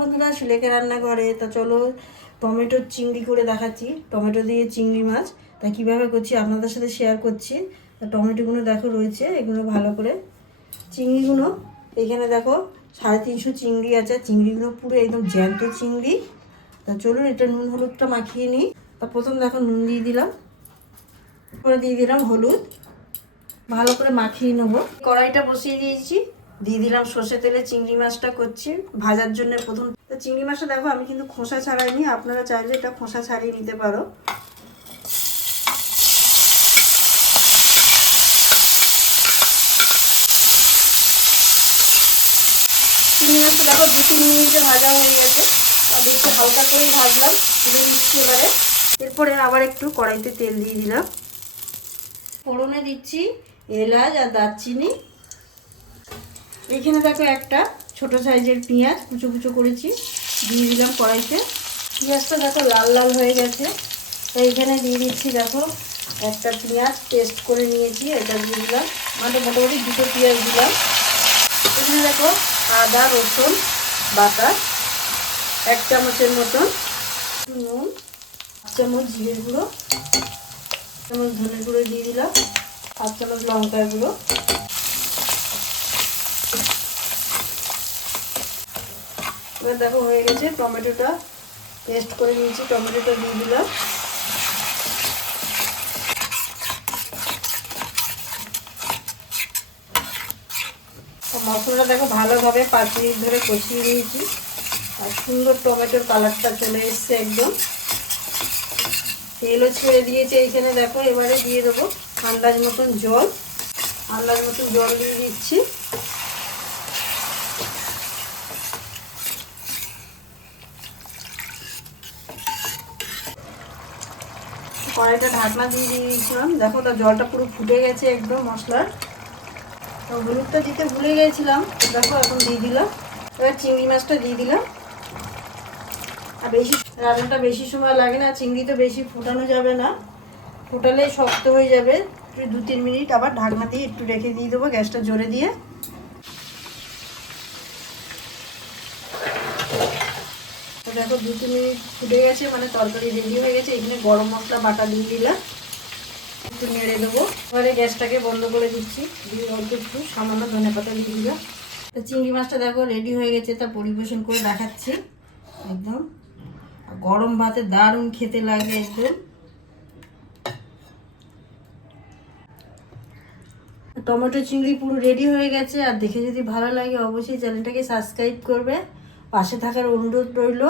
বন্ধুরা, সুলেখা রান্নাঘরে। তা চলো টমেটোর চিংড়ি করে দেখাচ্ছি। টমেটো দিয়ে চিংড়ি মাছ তা কীভাবে করছি আপনাদের সাথে শেয়ার করছি। তা টমেটোগুলো দেখো রয়েছে, এগুলো ভালো করে চিংড়িগুলো এখানে দেখো 350 চিংড়ি আছে। চিংড়িগুলো পুরো একদম জ্যান্ত চিংড়ি। তা চলুন এটা নুন হলুদটা মাখিয়ে নিই। তা প্রথম দেখো নুন দিয়ে দিলাম, পরে দিয়ে দিলাম হলুদ, ভালো করে মাখিয়ে নেবো। কড়াইটা বসিয়ে দিয়েছি, দিয়ে দিলাম সর্ষে তেলে। চিংড়ি মাছটা করছি ভাজার জন্য। প্রথম চিংড়ি মাছটা দেখো আমি কিন্তু খোসা ছাড়াইনি, আপনারা চাইলে এটা খোসা ছাড়িয়ে নিতে পারো। চিংড়ি মাছটা দেখো 2-3 মিনিটে ভাজা হয়ে গেছে। আমি একটু হালকা করেই ভাজলাম, তুলে নিচ্ছি এবারে। এরপরে আবার একটু কড়াইতে তেল দিয়ে দিলাম, ফোড়নে দিচ্ছি এলাচ আর দারচিনি। এখানে দেখো একটা ছোট সাইজের পেঁয়াজ কুচো কুচো করেছি, দিয়ে দিলাম কড়াইতে। পেঁয়াজটা দেখো লাল লাল হয়ে গেছে। তো এখানে দিয়ে দিচ্ছি দেখো একটা পেঁয়াজ পেস্ট করে নিয়েছি, এটা দিয়ে দিলাম। মানে মোটামুটি 2টো পেঁয়াজ দিলাম। এখানে দেখো আদা রসুন বাটা 1 চামচের মতন, নুন, 1 চামচ জিরে গুঁড়ো, 1 চামচ ধনে গুঁড়ো দিয়ে দিলাম, 1 চামচ লঙ্কার গুঁড়ো। এবার দেখো হয়ে গেছে, টমেটোটা পেস্ট করে নিয়েছি, টমেটোটা দিয়ে দিলাম। মশলাটা দেখো ভালোভাবে 5 মিনিট ধরে কষিয়ে নিয়েছি, আর সুন্দর টমেটোর কালারটা চলে এসছে একদম। তেলও ছেড়ে দিয়েছে এইখানে দেখো। এবারে দিয়ে দেবো আন্দাজ মতন জল, আন্দাজ মতন জল দিয়ে দিচ্ছি। কড়াইটা ঢাকনা দিয়ে দিয়েছিলাম, দেখো তার জলটা পুরো ফুটে গেছে একদম মশলার। হলুদটা দিতে ভুলে গেছিলাম, দেখো এখন দিয়ে দিলাম। এবার চিংড়ি মাছটা দিয়ে দিলাম। আর রান্নাটা বেশি সময় লাগে না, চিংড়ি তো বেশি ফোটানো যাবে না, ফোটালে শক্ত হয়ে যাবে। 2-3 মিনিট আবার ঢাকনা দিয়ে একটু রেখে দিয়ে দেবো গ্যাসটা জোরে দিয়ে। তো দেখো 2-3 মিনিট ফুটে গেছে, মানে তরকারি রেডি হয়ে গেছে। এখানে গরম মশলা বাটা দিয়ে দিলাম, একটু নেড়ে দেবো। এবারে গ্যাসটাকে বন্ধ করে দিচ্ছি, দিয়ে অল্প একটু সামান্য ধনেপাতা দিয়ে দিলাম। তো চিংড়ি মাছটা দেখো রেডি হয়ে গেছে, তা পরিবেশন করে দেখাচ্ছি। একদম গরম ভাতে দারুণ খেতে লাগে একদম। টমেটো চিংড়ি পুরো রেডি হয়ে গেছে। আর দেখে যদি ভালো লাগে অবশ্যই চ্যানেলটাকে সাবস্ক্রাইব করবে, পাশে থাকার অনুরোধ রইল।